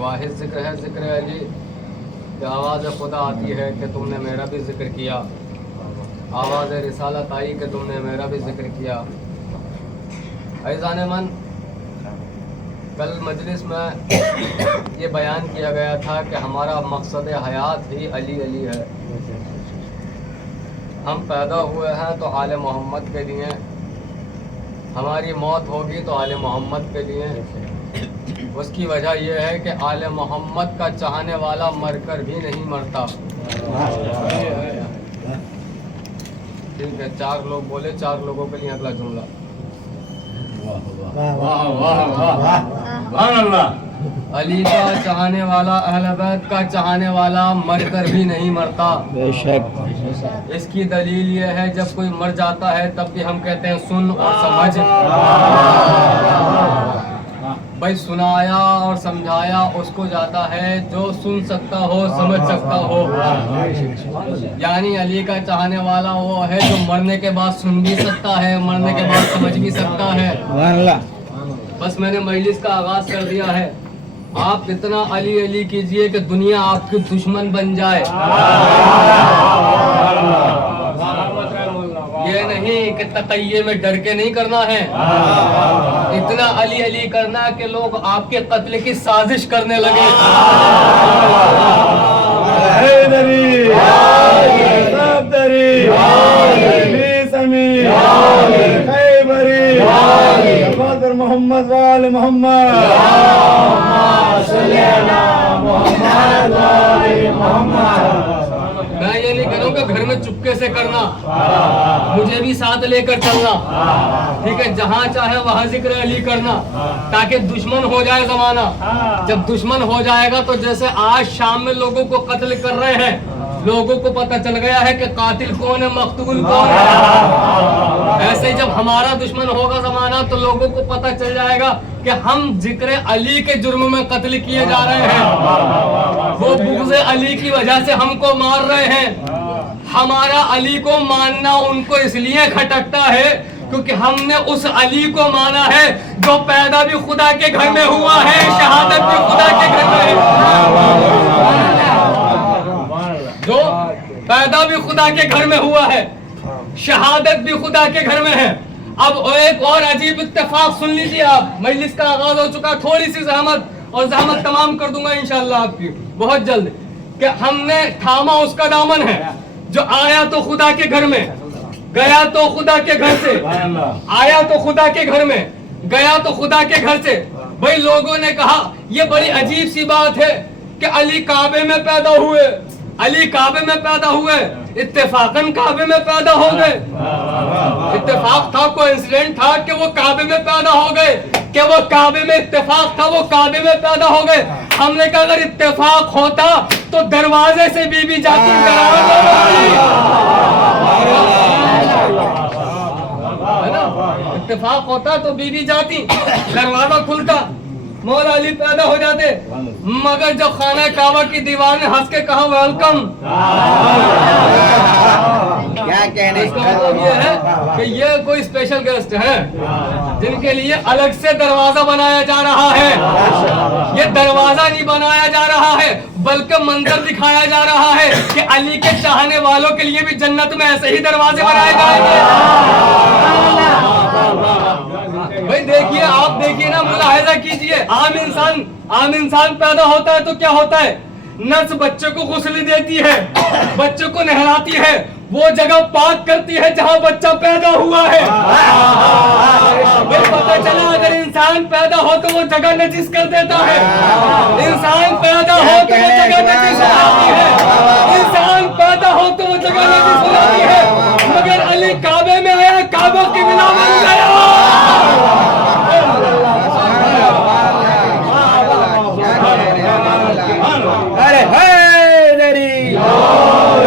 واحد ذکر ہے ذکر علی کہ آواز خدا آتی ہے کہ تم نے میرا بھی ذکر کیا، آواز رسالت آئی کہ تم نے میرا بھی ذکر کیا۔ عزیزان من، کل مجلس میں یہ بیان کیا گیا تھا کہ ہمارا مقصد حیات ہی علی علی ہے۔ ہم پیدا ہوئے ہیں تو آل محمد کے لیے، ہماری موت ہوگی تو آل محمد کے لیے۔ اس کی وجہ یہ ہے کہ آل محمد کا چاہنے والا مر کر بھی نہیں مرتا۔ ٹھیک ہے، 4 لوگ بولے، 4 لوگوں کے لیے اگلا جملہ۔ علی کا چاہنے والا، اہل بیت کا چاہنے والا مر کر بھی نہیں مرتا۔ بے شک۔ اس کی دلیل یہ ہے جب کوئی مر جاتا ہے تب بھی ہم کہتے ہیں سن اور سمجھ۔ بھائی سنایا اور سمجھایا اس کو جاتا ہے جو سن سکتا ہو، سمجھ سکتا ہو۔ یعنی علی کا چاہنے والا وہ ہے جو مرنے کے بعد سن بھی سکتا ہے، مرنے کے بعد سمجھ بھی سکتا ہے۔ بس میں نے مجلس کا آغاز کر دیا ہے، آپ اتنا علی علی کیجئے کہ دنیا آپ کی دشمن بن جائے۔ یہ نہیں کہ تقیے میں ڈر کے نہیں کرنا ہے، اتنا علی علی کرنا کہ لوگ آپ کے قتل کی سازش کرنے لگے۔ محمد وآل محمد، میں یہ نہیں کروں کہ گھر میں چپکے سے کرنا، مجھے بھی ساتھ لے کر چلنا، ٹھیک ہے، جہاں چاہے وہاں ذکر علی کرنا تاکہ دشمن ہو جائے زمانہ۔ جب دشمن ہو جائے گا تو جیسے آج شام میں لوگوں کو قتل کر رہے ہیں، لوگوں کو پتہ چل گیا ہے کہ قاتل کون ہے، مقتول کون ہے، ایسے ہی جب ہمارا دشمن ہوگا زمانہ تو لوگوں کو پتہ چل جائے گا کہ ہم ذکر علی کے جرم میں قتل کیے جا رہے ہیں، وہ بغض علی کی وجہ سے ہم کو مار رہے ہیں۔ ہمارا علی کو ماننا ان کو اس لیے کھٹکتا ہے کیونکہ ہم نے اس علی کو مانا ہے جو پیدا بھی خدا کے گھر میں ہوا ہے، شہادت بھی خدا کے گھر میں ہے، جو پیدا بھی خدا کے گھر میں ہوا ہے، شہادت بھی خدا کے گھر میں ہے۔ اب ایک اور عجیب اتفاق سن لیجیے آپ، مجلس کا آغاز ہو چکا، تھوڑی سی زحمت تمام کر دوں گا انشاءاللہ آپ کی بہت جلد، کہ ہم نے تھاما اس کا دامن ہے جو آیا تو خدا کے گھر میں، گیا تو خدا کے گھر سے، آیا تو خدا کے گھر میں، گیا تو خدا کے گھر سے۔ بھائی لوگوں نے کہا یہ بڑی عجیب سی بات ہے کہ علی کعبے میں پیدا ہوئے، علی کعبے میں پیدا ہوئے، اتفاقاً کعبے میں پیدا ہو گئے، اتفاق تھا، کوئنسیڈنٹ تھا کہ وہ کعبے میں پیدا ہو گئے، کہ وہ کعبے میں اتفاق تھا وہ کعبے میں پیدا ہو گئے۔ ہم نے کہا اگر اتفاق ہوتا تو دروازے سے بی بی جاتی، اتفاق ہوتا تو بی بی جاتی، دروازہ کھلتا، مولا علی پیدا ہو جاتے، مگر جب خانہ کعبہ کی دیوار نے ہنس کے کہا ویلکم، کیا کہنے اس کا مطلب یہ ہے کہ یہ کوئی اسپیشل گیسٹ ہیں جن کے لیے الگ سے دروازہ بنایا جا رہا ہے۔ یہ دروازہ نہیں بنایا جا رہا ہے بلکہ منظر دکھایا جا رہا ہے کہ علی کے چاہنے والوں کے لیے بھی جنت میں ایسے ہی دروازے بنائے جائیں گے۔ بھائی دیکھیے، آپ دیکھیے نا، ملاحظہ کیجئے، عام انسان پیدا ہوتا ہے تو کیا ہوتا ہے، نرس بچے کو غسل دیتی ہے، بچے کو نہلاتی ہے، وہ جگہ پاک کرتی ہے جہاں بچہ پیدا ہوا ہے۔ بھئی پتہ چلا اگر انسان پیدا ہو تو وہ جگہ نجس کر دیتا ہے، انسان پیدا ہو تو وہ جگہ نجس ہو جاتی ہے، انسان پیدا ہو تو وہ جگہ نجس ہو جاتی ہے، مگر علی کعبے میں آیا، کعبہ کی بنا بن گیا۔ ارے حیدری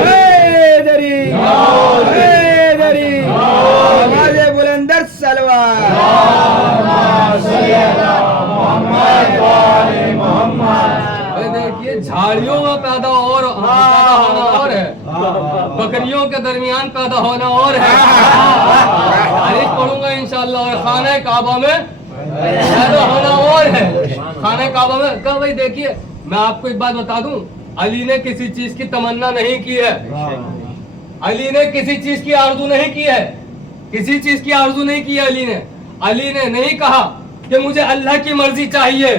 حیدری حیدری، آواز بلندر سلوات۔ دیکھیے جھاڑیوں میں پیدا ہونا اور ہے، بکریوں کے درمیان پیدا ہونا اور ہے، حدیث پڑھوں گا انشاءاللہ، اور خانہ کعبہ میں پیدا ہونا اور ہے۔ खाने काबा में। कहा भाई देखिए मैं आपको एक बात बता दूं, अली ने किसी चीज की तमन्ना नहीं की है, अली ने किसी चीज की आरज़ू नहीं की है, किसी चीज की आरज़ू नहीं की है अली ने नहीं कहा कि मुझे अल्लाह की मर्जी चाहिए,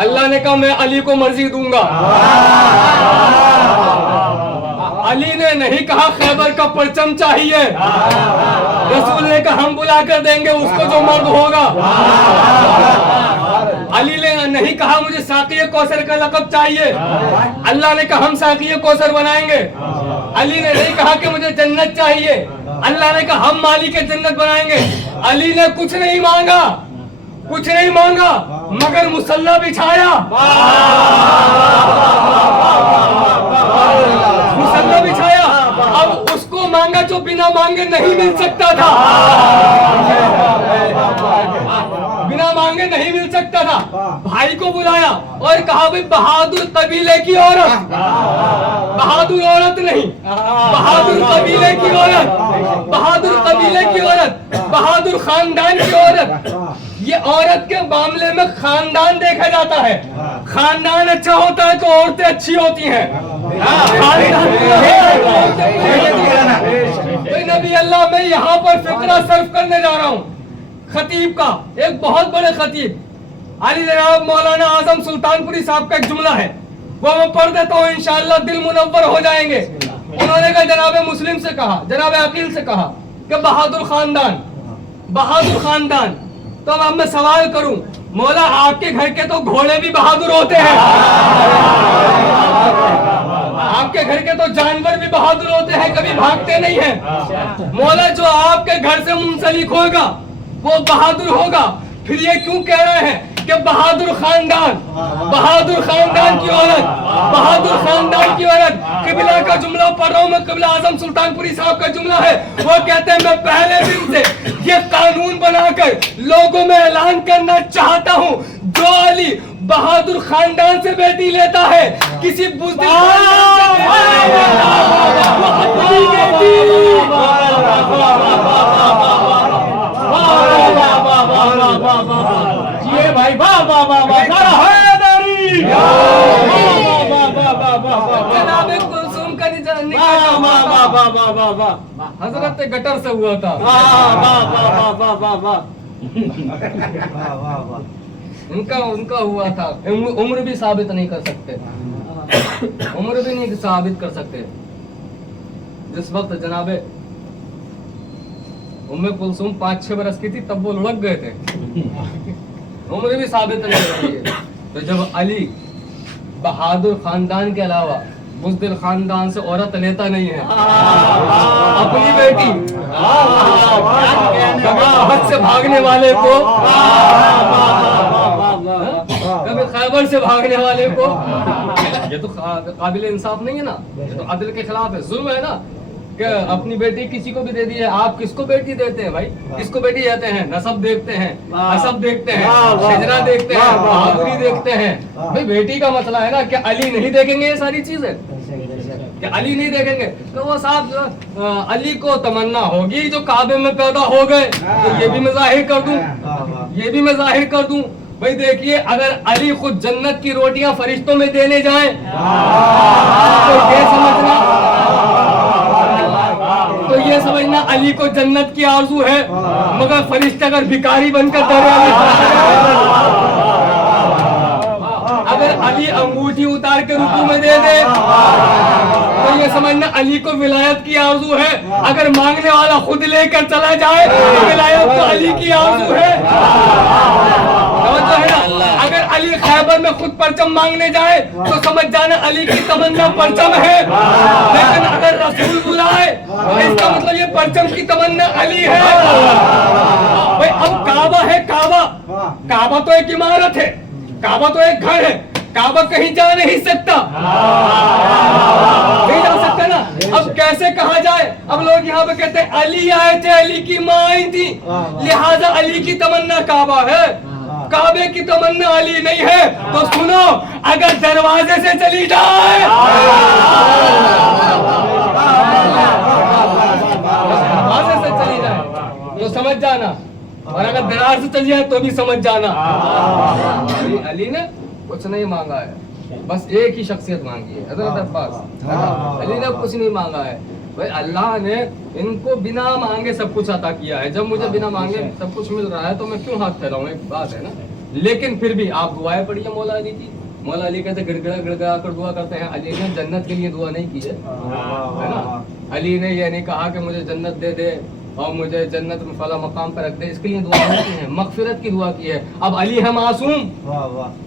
अल्लाह ने कहा मैं अली को मर्जी दूंगा। अली ने नहीं कहा खैबर का परचम चाहिए, रसूल ने कहा हम बुला कर देंगे उसको जो मर्द होगा। अली ने नहीं कहा मुझे साक़ी कौसर का लक़ब चाहिए, अल्लाह ने कहा हम साक़ी कौसर बनाएंगे। अली ने नहीं कहा कि मुझे जन्नत चाहिए, अल्लाह ने कहा हम मालिक जन्नत बनाएंगे। अली ने कुछ नहीं मांगा, कुछ नहीं मांगा मगर मुसल्ला बिछाया, मुसल्ला बिछाया। अब उसको मांगा जो बिना मांगे नहीं मिल सकता था, बिना मांगे नहीं मिल सकता था। भाई को बुलाया और कहा भाई बहादुर कबीले की औरत, बहादुर औरत नहीं, बहादुर कबीले की औरत, बहादुर कबीले की औरत, बहादुर खानदान की औरत। ये औरत के मामले में खानदान देखा जाता है, खानदान अच्छा होता है तो औरतें अच्छी होती हैं। नबी अल्लाह मैं यहाँ पर फिक्रा सर्व करने जा रहा हूँ खतीब का, एक बहुत बड़े खतीब अली जनाब मौलाना आजम सुल्तानपुरी साहब का एक जुमला है, वो मैं पढ़ देता हूँ, इंशाअल्लाह दिल मुनव्वर हो जाएंगे। उन्होंने कहा जनाब मुस्लिम से कहा, जनाब अकील से कहा कि बहादुर खानदान, बहादुर खानदान। तो अब मैं सवाल करूं, मौला आपके घर के तो घोड़े भी बहादुर होते हैं, आपके घर के तो जानवर भी बहादुर होते हैं, कभी भागते नहीं हैं। मौला जो आपके घर से मुंसलिक होगा वो बहादुर होगा, फिर ये क्यों कह रहे हैं कि बहादुर खानदान, बहादुर खानदान की औरत, बहादुर खानदान की औरत। किबला का जुमला पढ़ रहा हूं मैं, किबला आजम सुल्तानपुरी साहब का जुमला है, वो कहते हैं मैं पहले दिन से ये कानून बनाकर लोगों में ऐलान करना चाहता हूं, जो अली बहादुर खानदान से बेटी लेता है किसी बुज़दिल ये भाई वाह वाह वाह वाह हैदरी जनाब कुलसूम का हजरत गटर से हुआ था। उनका हुआ था, उम्र भी साबित नहीं कर सकते, उम्र भी नहीं साबित कर सकते। जिस वक्त जनाबे उम्मे कुलसूम 5-6 बरस की थी तब वो लुढ़क गए थे, उम्र भी साबित नहीं कर रही है। तो जब अली बहादुर खानदान के अलावा बुज़दिल खानदान से औरत लेता नहीं है, अपनी बेटी हद से भागने वाले को, कभी खैबर से भागने वाले को, ये तो काबिल इंसाफ नहीं है ना, ये तो अदल के खिलाफ है, जुल्म है ना कि अपनी बेटी किसी को भी दे दी है। आप किसको बेटी देते हैं भाई, किसको बेटी देते हैं? नसब देखते हैं, हसब देखते हैं, हिजरा देखते हैं, बहादुरी देखते हैं। भाई बेटी का मसला है ना कि अली नहीं देखेंगे ये सारी चीजें, कि अली नहीं देखेंगे तो वो साहब अली को तमन्ना होगी जो काबे में पैदा हो गए, तो ये भी मैं जाहिर कर दूं, ये भी मैं जाहिर कर दूं। भाई देखिए अगर अली खुद जन्नत की रोटियां फरिश्तों में देने जाएं तो ये समझना अली को जन्नत की आरज़ू है, मगर फरिश्ते अगर भिखारी बनकर अगर अली अंगूठी उतार के रुकू में दे दे तो ये समझना अली को विलायत की आरज़ू है। अगर मांगने वाला खुद लेकर चला जाए तो विलायत तो अली की आरज़ू है, है ना। अगर अली खैबर में खुद परचम मांगने जाए तो समझ जाना अली की तमन्ना परचम है, लेकिन अगर रसूल बुलाए तो इसका मतलब ये परचम की तमन्ना अली है। भाई अब काबा है, काबा तो एक इमारत है, काबा तो एक घर है, काबा कहीं जा नहीं सकता, नहीं जा सकता ना। अब कैसे कहा जाए? अब लोग यहाँ पे कहते हैं अली आए थे, अली की माँ आई थी, लिहाजा अली की तमन्ना काबा है, काबे की तमन्ना अली नहीं है। तो सुनो, अगर दरवाजे से चली जाए, दरवाजे से चली जाए तो समझ जाना और अगर दरार से चल जाए तो भी समझ जाना अली ने कुछ नहीं मांगा है, बस एक ही शख्सियत मांगी है हज़रत अब्बास। अली ने कुछ नहीं मांगा है भाई, अल्लाह ने इनको बिना मांगे सब कुछ अता किया है। जब मुझे बिना मांगे सब कुछ मिल रहा है तो मैं क्यों हाथ फैलाऊं, एक बात है ना। लेकिन फिर भी आप दुआएं पढ़िए मौला अली की। मौला अली कहते गिड़गिड़ा कर दुआ करते हैं। अली ने जन्नत के लिए दुआ नहीं की है ना। अली ने ये नहीं कहा कि मुझे जन्नत दे दे और मुझे जन्नत में फला मकाम पर रख दे, इसके लिए दुआ नहीं की है, मगफिरत की दुआ की है। अब अली है मासूम,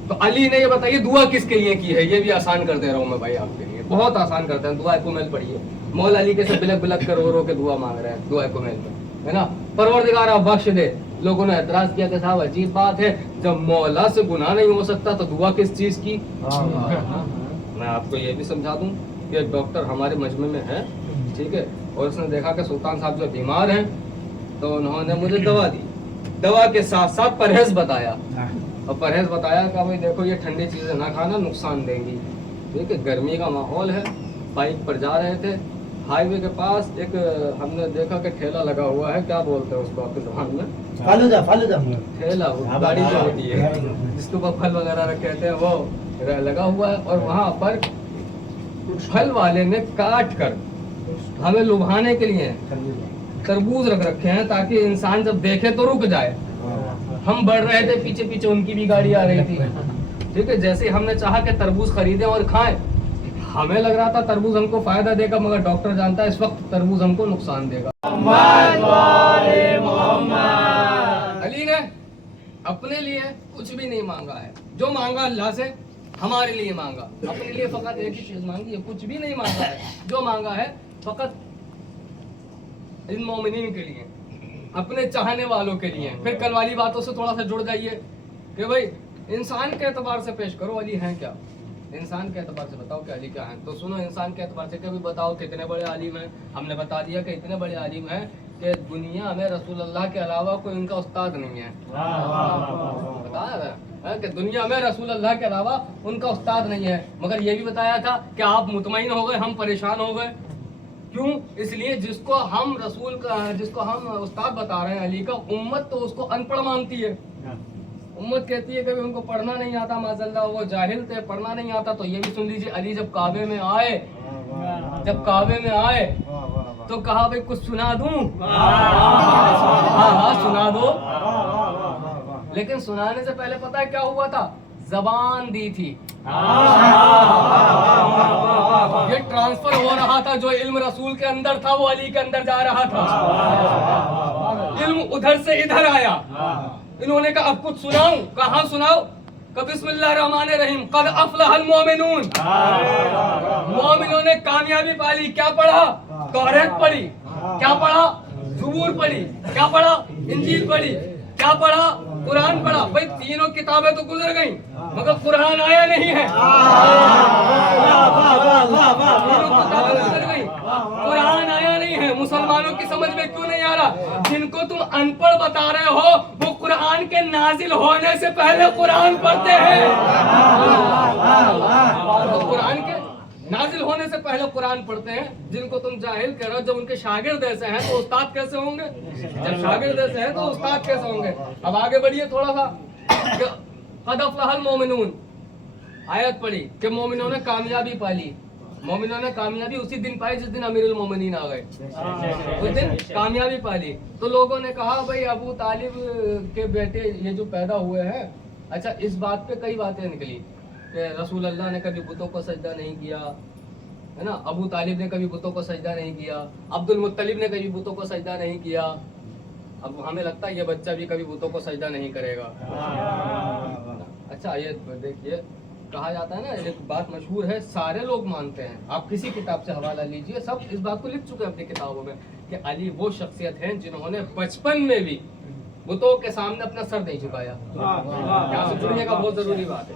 तो अली ने ये बताइए दुआ किसके लिए की है। ये भी आसान कर दे रहा हूँ मैं भाई आपके लिए, बहुत आसान करते हैं। दुआ कुमैल पढ़िए, मौला अली कैसे बिलक बिलक कर रो के दुआ मांग रहे हैं दुआ कुमैल में, है ना। परवरदिगार आप बख्श दे। लोगों ने एतराज किया कि साहब अजीब बात है, जब मौला से गुनाह नहीं हो सकता तो दुआ किस चीज की। मैं आपको ये भी समझा दूं कि डॉक्टर हमारे मजमे में है, ठीक है, और उसने देखा कि सुल्तान साहब जो बीमार हैं तो उन्होंने मुझे दवा दी, दवा के साथ साथ परहेज बताया। और परहेज बताया कि भाई देखो ये ठंडी चीजें ना खाना, नुकसान देंगी, ठीक है। गर्मी का माहौल है, बाइक पर जा रहे थे, हाईवे के पास एक हमने देखा कि ठेला लगा हुआ है, क्या बोलते हैं उसको आपकी जुबान में, फालूदा ठेला, वो गाड़ी जो होती है जिसके ऊपर फल वगैरह रखे हैं वो लगा हुआ है। और वहाँ पर फल वाले ने काट कर हमें लुभाने के लिए तरबूज रख रखे हैं ताकि इंसान जब देखे तो रुक जाए। हम बढ़ रहे थे, पीछे पीछे उनकी भी गाड़ी आ रही थी, ठीक है। जैसे हमने चाहा कि तरबूज खरीदें और खाएं, हमें लग रहा था तरबूज हमको फायदा देगा, मगर डॉक्टर जानता है इस वक्त तरबूज हमको नुकसान देगा। अली ने अपने लिए कुछ भी नहीं मांगा है, जो मांगा अल्लाह से हमारे लिए मांगा, अपने लिए फकत एक ही चीज मांगी है, कुछ भी नहीं मांगा है। जो मांगा है फकत इन मोमिनीन के लिए, अपने चाहने वालों के लिए। फिर कल वाली बातों से थोड़ा सा जुड़ जाइए कि भाई इंसान के एतबार से पेश करो अली हैं क्या, इंसान के एतबार से बताओ कि अली क्या है। तो सुनो, इंसान के एतबार से कभी बताओ कितने बड़े आलिम हैं। हमने बता दिया कि इतने बड़े आलिम हैं कि दुनिया में रसूल अल्लाह के अलावा कोई उनका उस्ताद नहीं है। बताया कि दुनिया में रसूल अल्लाह के अलावा उनका उस्ताद नहीं है। मगर ये भी बताया था कि आप मुतमईन हो गए, हम परेशान हो गए। क्यों? इसलिए जिसको हम रसूल का, जिसको हम उस्ताद बता रहे हैं अली का, उम्मत तो उसको अनपढ़ मानती है। उम्मत कहती है कभी उनको पढ़ना नहीं आता, माज़अल्लाह वो जाहिल थे, पढ़ना नहीं आता। तो ये भी सुन लीजिए, अली जब काबे में आए, तो कहा भाई कुछ सुना दूं? हाँ सुना दो। लेकिन सुनाने से पहले पता है क्या हुआ था? जबान दी थी। ये ट्रांसफर हो रहा था, जो इल्म रसूल के अंदर था वो अली के अंदर जा रहा था। इल्म उधर से इधर आया। इन्होंने कहा अब कुछ सुनाऊं? कहाँ सुनाओ? बिस्मिल्लाहिर्रहमानिर्रहीम, क़द अफ़लहल मोमिनून। मोमिनों ने कामयाबी पाली। क्या पढ़ा? तौरात पढ़ी। क्या पढ़ा? ज़बूर पढ़ी। क्या पढ़ा? इंजील पढ़ी। क्या पढ़ा? कुरान पढ़ा। भाई तीनों किताबें तो गुजर गई, मगर कुरान आया नहीं है। कुरान आया नहीं है। मुसलमानों की समझ में क्यों नहीं आ रहा? जिनको तुम अनपढ़ बता रहे हो वो कुरान के नाजिल होने से पहले कुरान पढ़ते हैं। तो कुरान के नाजिल होने से पहले कुरान पढ़ते हैं। जिनको तुम जाहिल कह रहे हो, जब उनके शागिर्द ऐसे हैं तो उस्ताद कैसे होंगे? जब शागिर्द ऐसे हैं तो उस्ताद कैसे होंगे? अब आगे बढ़िए थोड़ा सा। क़द अफ़लहल मोमिनून आयत पढ़ी कि मोमिनों ने कामयाबी पाली। मोमिनों ने कामयाबी उसी दिन पाई जिस दिन अमीरुल मोमिनीन आ गए, उस दिन कामयाबी पाली। तो लोगों ने कहा भाई अबू तालिब के बेटे ये जो पैदा हुए हैं, अच्छा इस बात पे कई बातें निकली कि रसूल अल्लाह ने कभी बुतों को सजदा नहीं किया, है ना। अबू तालिब ने कभी बुतों को सजदा नहीं किया। अब्दुल मुत्तलिब ने कभी बुतों को सजदा नहीं किया। अब हमें लगता है ये बच्चा भी कभी बुतों को सजदा नहीं करेगा। अच्छा ये देखिए, कहा जाता है ना, एक बात मशहूर है, सारे लोग मानते हैं, आप किसी किताब से हवाला लीजिए, सब इस बात को लिख चुके हैं अपनी किताबों में कि अली वो शख्सियत हैं जिन्होंने बचपन में भी बुतों के सामने अपना सर नहीं झुकाया। यहाँ से जुड़ने का बहुत जरूरी बात है।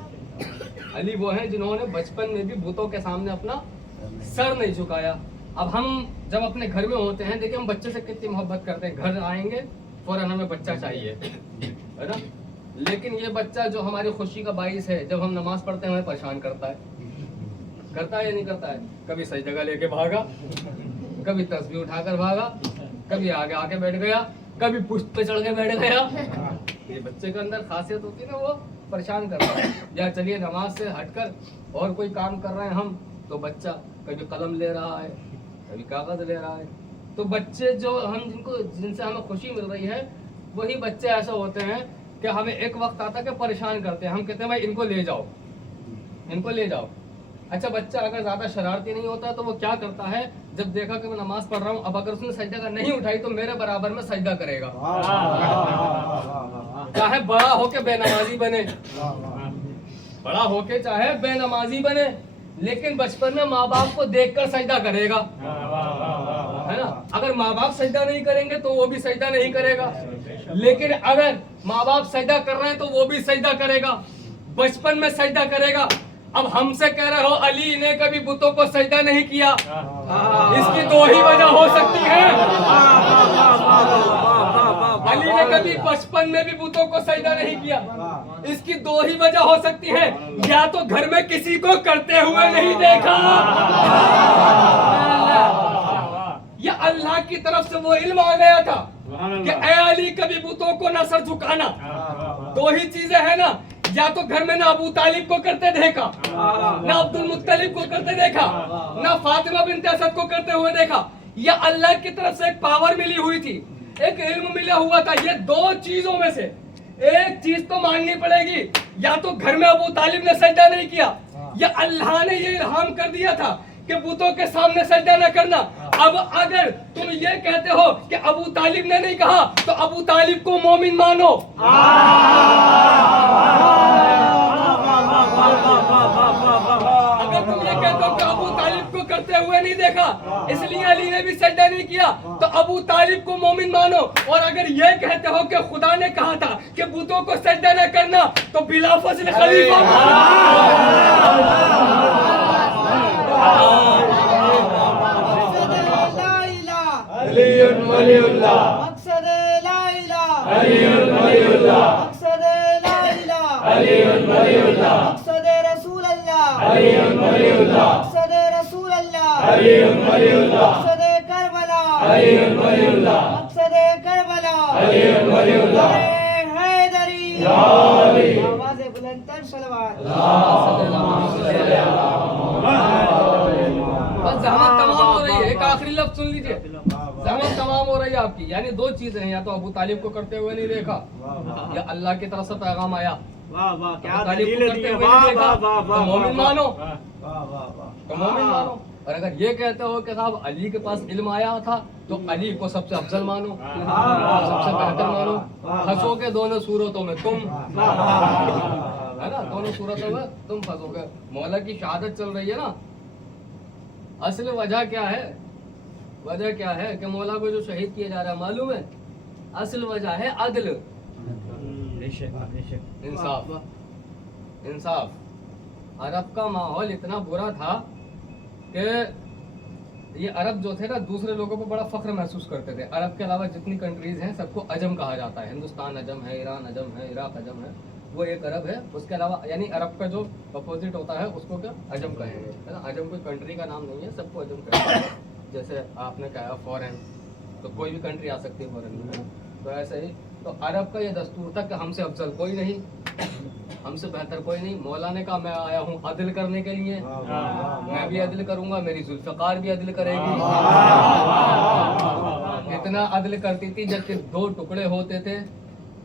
अली वो हैं जिन्होंने बचपन में भी बुतों के सामने अपना सर नहीं झुकाया। अब हम जब अपने घर में होते हैं, देखिए हम बच्चे से कितनी मोहब्बत करते हैं। घर आएंगे फौरन हमें बच्चा चाहिए, है ना। लेकिन ये बच्चा जो हमारी खुशी का बाइस है, जब हम नमाज पढ़ते हैं हमें परेशान करता है या नहीं करता है? कभी सजदा लेके भागा, कभी तस्बीह उठाकर भागा, कभी आगे आके बैठ गया, कभी पुष्ट पे चढ़ के बैठ गया। ये बच्चे के अंदर खासियत होती है ना, वो परेशान करता है। या चलिए नमाज से हटकर और कोई काम कर रहे हैं हम, तो बच्चा कभी कलम ले रहा है, कभी कागज ले रहा है। तो बच्चे जो हम जिनसे हमें खुशी मिल रही है, वही बच्चे ऐसे होते हैं कि हमें एक वक्त आता है कि परेशान करते हैं। हम कहते हैं भाई इनको ले जाओ, इनको ले जाओ। अच्छा, बच्चा अगर ज्यादा शरारती नहीं होता तो वो क्या करता है, जब देखा कि मैं नमाज पढ़ रहा हूँ, अब अगर उसने सजदा का नहीं उठाई तो मेरे बराबर में सजदा करेगा, चाहे बड़ा होके बेनमाजी बने, बड़ा होके चाहे बेनमाजी बने, लेकिन बचपन में माँ बाप को देखकर सजदा करेगा, है ना। अगर माँ बाप सजदा नहीं करेंगे तो वो भी सजदा नहीं करेगा, लेकिन अगर माँ बाप सजदा कर रहे हैं तो वो भी सजदा करेगा, बचपन में सजदा करेगा। अब हमसे कह रहे हो अली ने कभी बुतों को सजदा नहीं किया, इसकी दो ही वजह हो सकती है। अली ने कभी बचपन में भी बुतों को सजदा नहीं किया, इसकी दो ही वजह हो सकती है। या तो घर में किसी को करते हुए नहीं देखा, या अल्लाह की तरफ से वो इल्म आ गया था कि ऐ अली कभी बुतों को न सर झुकाना। दो ही चीजें हैं ना, या तो घर में ना अबू तालिब को करते देखा, ना अब्दुल मुत्तलिब को करते देखा, ना फातिमा बिन्त असद को करते हुए देखा, या अल्लाह की तरफ से एक पावर मिली हुई थी, एक इल्म मिला हुआ था। ये दो चीजों में से एक चीज तो माननी पड़ेगी, या तो घर में अबू तालिब ने सजदा नहीं किया, या अल्लाह ने ये इल्हाम कर दिया था कि बुतों के सामने सजदा न करना। अब अगर तुम ये कहते हो कि अबू तालिब ने नहीं कहा, तो अबू तालिब को मोमिन मानो। अगर तुम ये कहते हो कि अबू तालिब को करते हुए नहीं देखा, इसलिए अली ने भी सजदा नहीं किया, तो अबू तालिब को मोमिन मानो। और अगर ये कहते हो कि खुदा ने कहा था कि बुतों को सजदा न करना, तो बिला फज़्ल खलीफा एक आखिरी लफ्ज सुन लीजिए, ज़हमत तमाम हो रही है आपकी। यानी दो चीजें हैं, या तो अबू तालिब को करते हुए नहीं देखा, या अल्लाह की तरफ से पैगाम आया, क्या तालिब को करते हुए नहीं देखा, तो मोमिन मानो, तो मोमिन मानो। और अगर ये कहते हो कि साहब अली के पास इल्म आया था, तो अली को सबसे अफजल मानो, सबसे बेहतर मानो। फंसोगे दोनों सूरतों में तुम, है ना, दोनों सूरतों में तुम फंसोगे। मौला की शहादत चल रही है ना, असल वजह क्या है, वजह क्या है कि मौला को जो शहीद किया जा रहा है मालूम है? असल वजह है अदल, इंसाफ, इंसाफ। अरब का माहौल इतना बुरा था कि ये अरब जो थे ना, दूसरे लोगों को बड़ा फख्र महसूस करते थे। अरब के अलावा जितनी कंट्रीज हैं सबको अजम कहा जाता है। हिंदुस्तान अजम है, ईरान अजम है, इराक अजम है, वो एक अरब है। उसके अलावा यानी अरब का जो अपोजिट होता है उसको क्या अजम कहेंगे, है ना। अजम कोई कंट्री का नाम नहीं है, सबको अजम कहेंगे। जैसे आपने कहा फॉरेन, तो कोई भी कंट्री आ सकती है फॉरेन में, तो ऐसे ही तो अरब का ये दस्तूर था कि हमसे अफजल कोई नहीं, हमसे बेहतर कोई नहीं। मौला ने कहा मैं आया हूँ अदल करने के लिए, मैं भी अदल करूंगा, मेरी जुल्फ़िकार भी अदल करेगी। इतना अदल करती थी जबकि दो टुकड़े होते थे,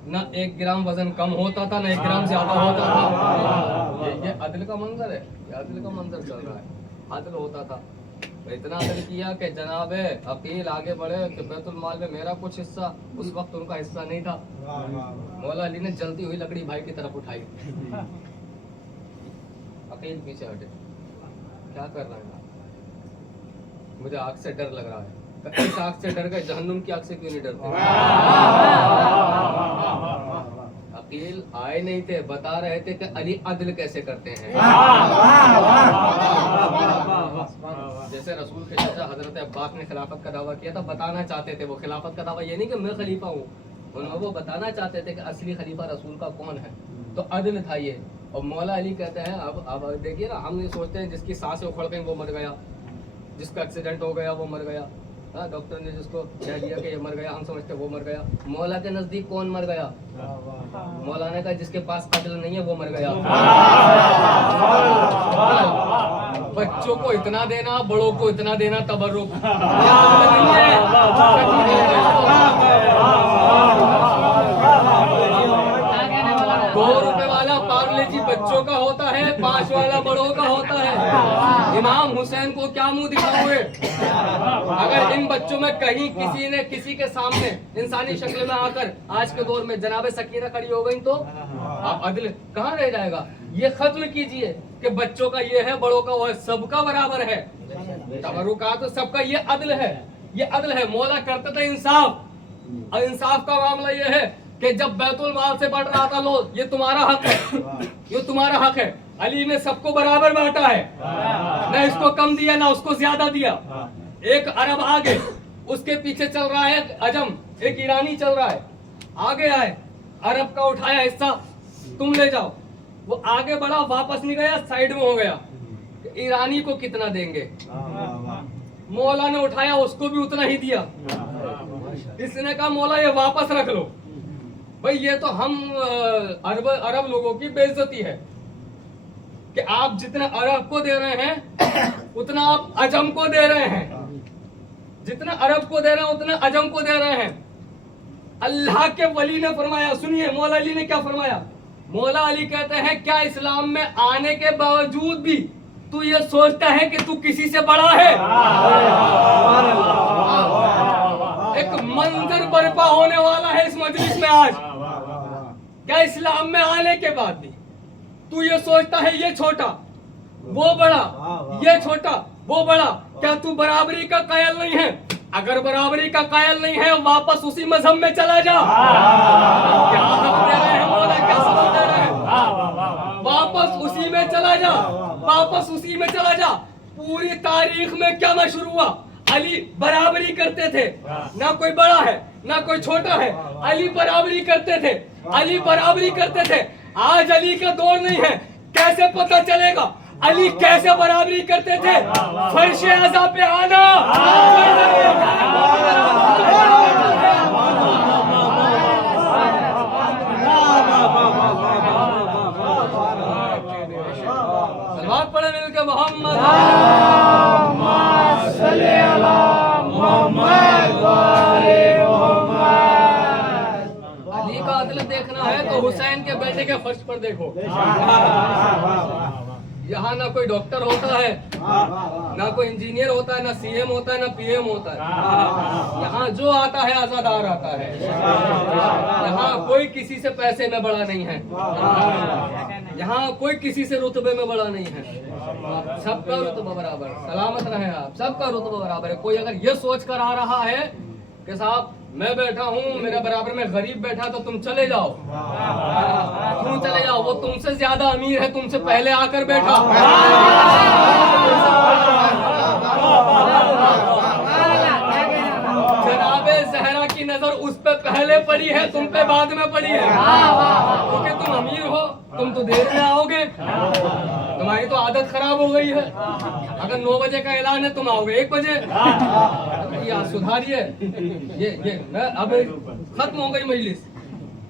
ना 1 ग्राम वजन कम होता था, ना 1 ग्राम ज्यादा होता था। ये अदल का मंजर है, ये अदल का मंजर चल रहा है। अदल होता था, इतना अदल किया कि जनाबे अकील आगे बढ़े कि बैतुल माल में मेरा कुछ हिस्सा, उस वक्त उनका हिस्सा नहीं था। मौला अली ने जलती हुई लकड़ी भाई की तरफ उठाई, अकील पीछे हटे, क्या कर रहे हैं? मुझे आग से डर लग रहा है। इस आग से डर गए, जहन्नुम की आग से क्यों नहीं डरते? अकील आए नहीं थे, बता रहे थे कि अली अदल कैसे करते हैं। जैसे रसूल के चाचा हजरत अब्बास ने खिलाफत का दावा किया था, बताना चाहते थे वो खिलाफत का दावा, ये नहीं कि मैं खलीफा हूँ, उन्होंने वो बताना चाहते थे कि असली खलीफा रसूल का कौन है। तो अदल था ये। और मौला अली कहते हैं, अब देखिए ना, हम ये सोचते हैं जिसकी सांसें उखड़ गई वो मर गया, जिसका एक्सीडेंट हो गया वो मर गया, हाँ, डॉक्टर ने जिसको कह दिया कि ये मर गया, हम समझते वो मर गया। मौला के नजदीक कौन मर गया? मौला ने कहा जिसके पास अदल नहीं है वो मर गया। बच्चों को इतना देना, बड़ों को इतना देना, तबर्रुक नहीं है। 2 रुपए वाला पार्ले जी बच्चों का होता है, 5 वाला बड़ों का होता है। इमाम हुसैन को क्या मुंह दिखाओगे? अगर इन बच्चों में कहीं किसी ने किसी के सामने इंसानी शक्ल में आकर आज के दौर में जनाब सकीना खड़ी हो गई तो आप अदल कहाँ रह जाएगा? ये खत्म कीजिए कि बच्चों का ये है, बड़ों का वो है, सबका बराबर है। तबरुका तो सबका, ये अदल है, ये अदल है। मौला करते थे इंसाफ, और इंसाफ का मामला ये है कि जब बैतुल माल से बढ़ रहा था, लो ये तुम्हारा हक है, ये तुम्हारा हक है। अली ने सबको बराबर बांटा है, ना इसको कम दिया ना उसको ज्यादा दिया। एक अरब आगे, उसके पीछे चल रहा है अजम, एक ईरानी चल रहा है, आगे आए, अरब का उठाया हिस्सा तुम ले जाओ। वो आगे बढ़ा, वापस नहीं गया, साइड में हो गया। ईरानी को कितना देंगे? मौला ने उठाया, उसको भी उतना ही दिया। इसने कहा मौला ये वापस रख लो। भाई ये तो हम अरब लोगों की बेइज्जती है कि आप जितना अरब को दे रहे हैं उतना आप अजम को दे रहे हैं, जितना अरब को दे रहे हैं उतना अजम को दे रहे हैं। अल्लाह के वली ने फरमाया, सुनिए मौला अली ने क्या फरमाया। मौला अली कहते हैं क्या इस्लाम में आने के बावजूद भी तू ये सोचता है कि तू किसी से बड़ा है? एक मंजर बर्पा होने वाला है इस मजलिस में आज। क्या इस्लाम में आने के बाद भी तू ये सोचता है ये छोटा वो बड़ा, ये छोटा वो बड़ा? क्या तू बराबरी का कायल नहीं है? अगर बराबरी का कायल नहीं है वापस उसी मजहब में चला जा। क्या हक दे रहे हैं मौला, क्या सबक दे रहे हैं? वापस उसी में चला जा, वापस उसी में चला जा। पूरी तारीख में क्या मशहूर हुआ? अली बराबरी करते थे, ना कोई बड़ा है ना कोई छोटा है, अली बराबरी करते थे, अली बराबरी करते थे। आज अली का दौर नहीं है, कैसे पता चलेगा अली कैसे बराबरी करते थे? फर्श अज़ा पे आना, सलवात पढ़े मिलकर मोहम्मद अली का अदल देखना है तो हुसैन के बेटे के फर्श पर देखो। यहाँ ना कोई डॉक्टर होता है, ना कोई इंजीनियर होता है, ना सीएम होता है, ना पीएम होता है। यहाँ जो आता है आजादार आता है। यहाँ कोई किसी से पैसे में बड़ा नहीं है, यहाँ कोई किसी से रुतबे में बड़ा नहीं है। सबका रुतबा बराबर, सलामत रहे आप, सबका रुतबा बराबर है। कोई अगर ये सोच कर आ रहा है कि साहब मैं बैठा हूँ, मेरे बराबर में गरीब बैठा तो तुम चले जाओ, क्यों चले जाओ? वो तुमसे ज्यादा अमीर है, तुमसे पहले आकर बैठा। जनाबे ज़हरा की नजर उस पे पहले पड़ी है, तुम पे बाद में पड़ी है, क्योंकि तुम अमीर हो, तुम तो देर में आओगे, तुम्हारी तो आदत खराब हो गई है। अगर 9 बजे का ऐलान है तुम आओगे 1 बजे। या सुधारिए ये मैं अब खत्म हो गई मजलिस,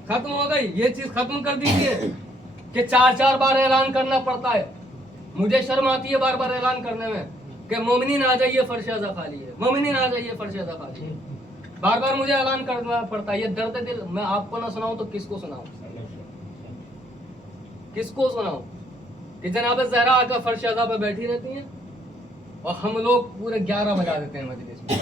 खत्म हो गई, ये चीज खत्म कर दीजिए कि 4 बार ऐलान करना पड़ता है। मुझे शर्म आती है बार बार ऐलान करने में कि मोमिनीन आ जाइए फर्श अज़ा खाली है, मोमिनीन आ जाइए फर्श अज़ा खाली है। बार बार मुझे ऐलान करना पड़ता है। ये दर्द दिल मैं आपको ना सुनाऊं तो किसको सुनाऊं? किसको सुनाऊं कि जनाब ज़हरा आकर फर्श अज़ा पे बैठी रहती हैं और हम लोग पूरे 11 बजा देते हैं मजलिस में।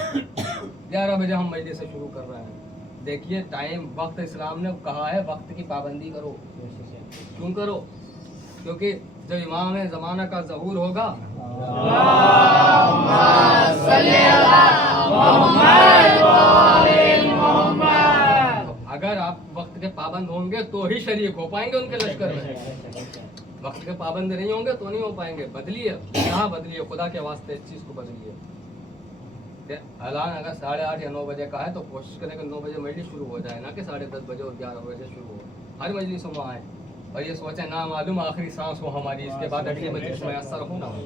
11 बजे हम मजलिस से शुरू कर रहे हैं। देखिए टाइम, वक्त इस्लाम ने कहा है वक्त की पाबंदी करो। क्यों करो? क्योंकि जब इमाम ज़माना का ज़हूर होगा, अगर आप वक्त के पाबंद होंगे तो ही शरीक हो पाएंगे उनके लश्कर में। वक्त के पाबंद नहीं होंगे तो नहीं हो पाएंगे। बदलिए, कहाँ बदलिए, खुदा के वास्ते इस चीज को बदलिए। ऐलान अगर 8:30 या 9 बजे का है तो कोशिश करें कि 9 बजे मजलिस शुरू हो जाए, ना कि 10:30 बजे और 11 बजे शुरू हो। हर मजलिस में आए और ये सोचें ना मालूम आखिरी सांस हो हमारी, इसके बाद अगली मजलिस में असर हो ना हो।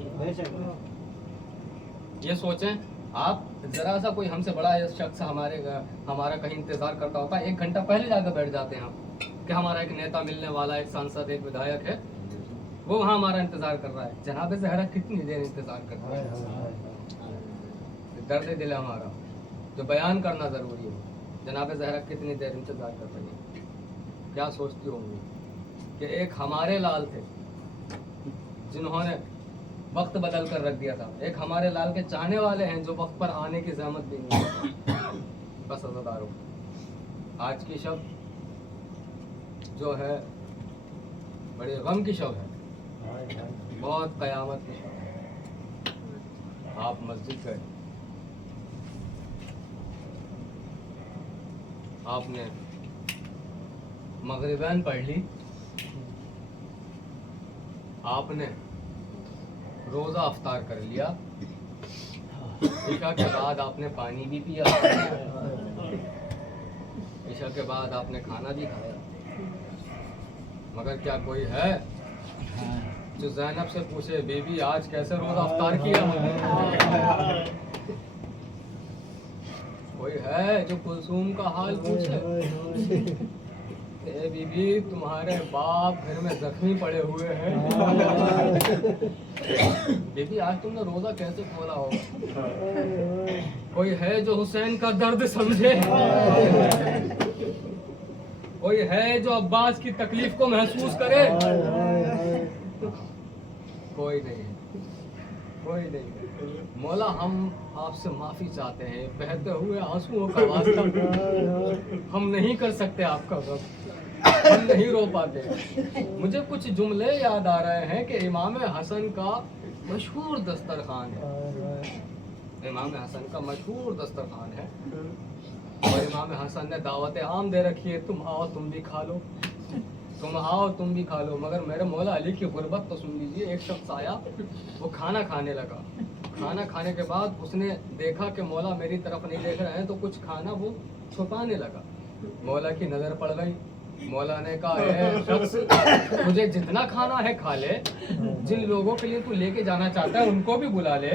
ये सोचें आप जरा सा कोई हमसे बड़ा शख्स हमारा कहीं इंतजार करता होता है, 1 घंटा पहले जाकर बैठ जाते हैं हम कि हमारा एक नेता मिलने वाला, एक सांसद, एक विधायक है, वो वहाँ हमारा इंतजार कर रहा है। जनाब ज़हरा कितनी देर इंतजार कर रहा है, दर्द दिल है हमारा जो बयान करना ज़रूरी है। जनाब ज़हरा कितनी देर इंतजार कर रही है, क्या सोचती होंगी कि एक हमारे लाल थे जिन्होंने वक्त बदल कर रख दिया था, एक हमारे लाल के चाहने वाले हैं जो वक्त पर आने की जहमत भी नहीं करते। बस अज़ादारों, आज की शब जो है बड़े गम की शब है, बहुत क़यामत की शब है। आप मस्जिद गए, आपने मगरिबैन पढ़ ली, आपने रोज़ा अफ्तार कर लिया, इशा के बाद आपने पानी भी पिया, इशा के बाद आपने खाना भी खाया, मगर क्या कोई है जो ज़ैनब से पूछे बेबी आज कैसे रोज़ा अफ्तार किया? कोई है जो कुलसूम का हाल पूछे? ए बीबी तुम्हारे बाप घर में जख्मी पड़े हुए हैं, बेबी आज तुमने रोजा कैसे खोला होगा? कोई है जो हुसैन का दर्द समझे? कोई है जो अब्बास की तकलीफ को महसूस करे? कोई नहीं है, कोई नहीं है। मौला हम आपसे माफी चाहते हैं, बहते हुए आंसुओं का वास्ता हम नहीं कर सकते आपका गम, हम नहीं रो पाते। मुझे कुछ जुमले याद आ रहे हैं कि इमाम हसन का मशहूर दस्तरखान है, इमाम हसन का मशहूर दस्तरखान है और इमाम हसन ने दावत आम दे रखी है, तुम आओ तुम भी खा लो, तुम आओ तुम भी खा लो। मगर मेरे मौला अली की गुर्बत तो सुन लीजिए। एक शख्स आया, वो खाना खाने लगा, खाना खाने के बाद उसने देखा कि मौला मेरी तरफ नहीं देख रहे हैं, तो कुछ खाना वो छुपाने लगा। मौला की नज़र पड़ गई, मौला ने कहा है शख्स तुझे जितना खाना है खा ले, जिन लोगों के लिए तू लेके जाना चाहता है उनको भी बुला ले,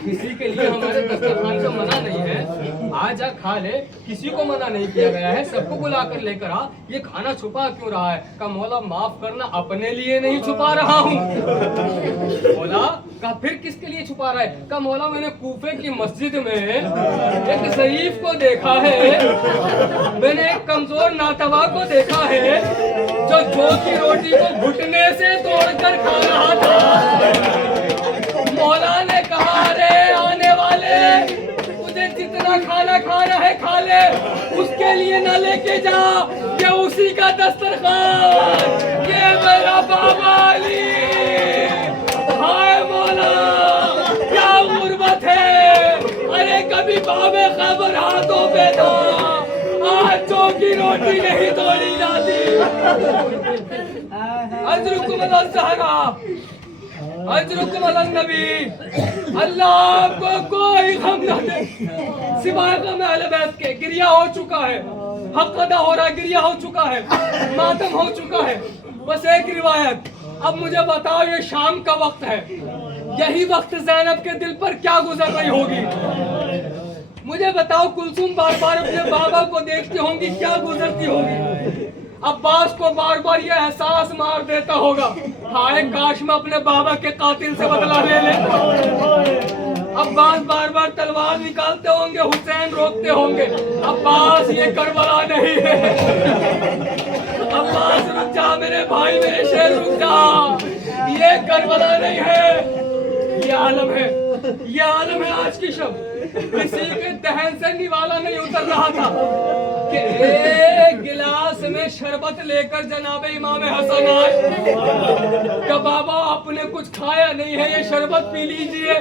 किसी के लिए हमारे दस्तरखान का मना नहीं है, आ जा खा ले, किसी को मना नहीं किया गया है, सबको बुला कर लेकर आ, ये खाना छुपा क्यों रहा है? कहा मौला माफ करना, अपने लिए नहीं छुपा रहा हूँ। मौला कहा फिर किसके लिए छुपा रहा है? कहा मौला मैंने कूफे की मस्जिद में एक ज़ईफ को देखा है, मैंने एक कमजोर नातवा को देखा है जो की रोटी को घुटने से तोड़कर खा रहा था। मौला ने कहा रे आने वाले, तुझे जितना खाना खाना है खा ले, उसके लिए न लेके जा, ये उसी का दस्तरखान, ये मेरा बाबा अली। हाय मौला क्या गुर्बत है, अरे कभी बाबे खबर हाथों पे था, आज की रोटी नहीं तोड़ी जाती। अजरुकुम अल ज़हरा, अजरुकुम अल नबी, अल्लाह आपको कोई गम न दे सिवाय गम अहले बैत के। गिरिया हो चुका है, हक अदा हो रहा है, गिरिया हो चुका है, मातम हो चुका है। बस एक रिवायत, अब मुझे बताओ ये शाम का वक्त है, यही वक्त ज़ैनब के दिल पर क्या गुजर रही होगी? मुझे बताओ कुलसुम बार बार अपने बाबा को देखती होंगी, क्या गुजरती होगी? अब्बास को बार बार ये एहसास मार देता होगा, हाय काश मैं अपने बाबा के कातिल से बदला ले लेता। अब्बास बार बार तलवार निकालते होंगे, हुसैन रोकते होंगे, अब्बास ये करबला नहीं है, अब्बास रुक जा मेरे भाई, मेरे शेर रुक जा, ये करबला नहीं है, ये आलम है, ये आलम है आज की शब। किसी के दहन से निवाला नहीं उतर रहा था कि एक गिलास में शरबत लेकर जनाब इमाम हसन आए, कि बाबा आपने कुछ खाया नहीं है, ये शरबत पी लीजिए।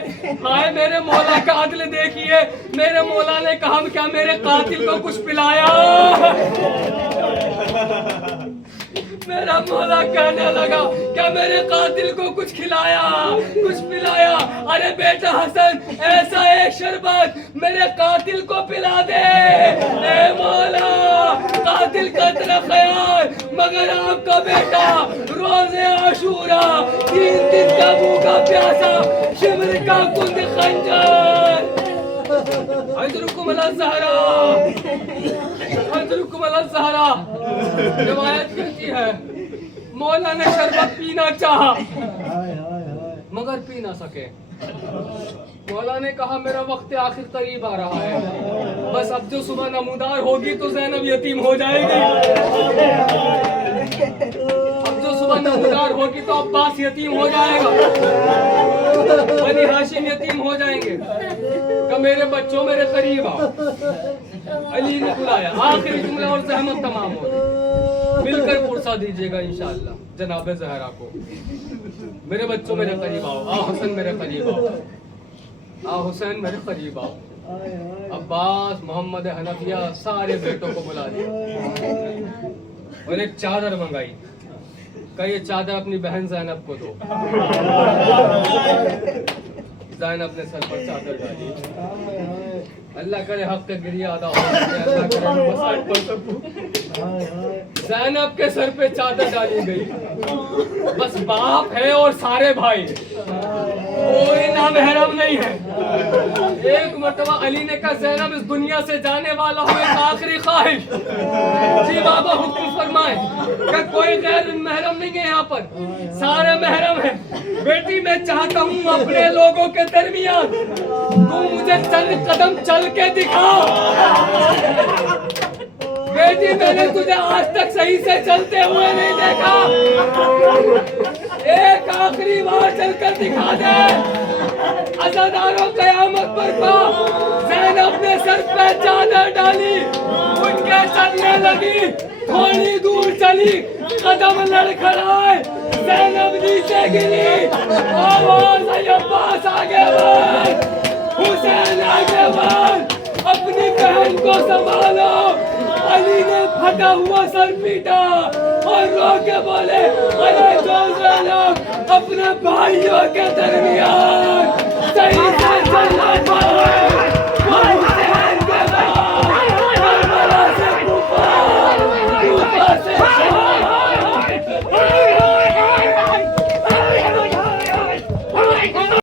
हाय मेरे मौला का अदल देखिए, मेरे मौला ने कहा क्या मेरे कातिल को कुछ पिलाया? मेरा मौला कहने लगा क्या मेरे कातिल को कुछ खिलाया, कुछ पिलाया? अरे बेटा हसन, ऐसा एक शरबत मेरे कातिल को पिला दे। ए मौला, कातिल का तेरा ख्याल, मगर आपका बेटा रोज़े आशूरा 3 दिन का भूखा प्यासा, शिमर का कुंद खंजर, حضرکم الزہرا حضرکم الزہرا. روایت کہتی ہے مولا نے شربت پینا چاہا مگر پی نہ سکے. مولا نے کہا میرا وقت آخر قریب آ رہا ہے, بس اب جو صبح نمودار ہوگی تو زینب یتیم ہو جائے گی, اب جو صبح نمودار ہوگی تو عباس یتیم ہو جائے گا, بنی ہاشم یتیم ہو جائیں گے. کہ میرے بچوں میرے قریب آؤ. علی نے بلایا, آخری جملہ اور زحمت تمام ہو گئی. مل کر پرسا دیجیے گا انشاءاللہ جناب زہرا کو. میرے بچوں میرے قریب آؤ, آ حسن میرے قریب آؤ, آ حسین میرے قریب آؤ. عباس, محمد حنفیہ سارے بیٹوں کو بلا دیا اور ایک چادر منگائی کہ یہ چادر اپنی بہن زینب کو دو. زینب نے سر پر چادر ڈالی. اللہ کرے حق کا گریہ ادا ہو سکے, اللہ کرے مسائل پڑھ سکوں. زینب کے سر پہ چادر ڈالی گئی. بس باپ ہے اور سارے بھائی, کوئی نامحرم نہیں ہے. ایک مرتبہ علی نے کہا زینب اس دنیا سے جانے والا ہوں, ایک آخری خواہش. جی بابا حکم فرمائیں. کہ کوئی غیر محرم نہیں ہے یہاں پر, سارے محرم ہیں. بیٹی میں چاہتا ہوں اپنے لوگوں کے درمیان تو مجھے چند قدم چل کے دکھا. بیٹی میں نے تجھے آج تک صحیح سے چلتے ہوئے نہیں دیکھا, ایک آخری بار چل کر دکھا دے. عزاداروں قیامت پر کا زینب نے سر پہ چادر ڈالی, اٹھ کے چلنے لگی. تھوڑی دور چلی, قدم لڑکھڑائے, زینب نیچے گری. آواز آئی عباس آگے بڑھ, حسین آگے بڑھ, اپنی بہن کو سنبھالو. علی نے پھٹا ہوا سر پیٹا اور رو کے بولے ارے جو زینب اپنے بھائیوں کے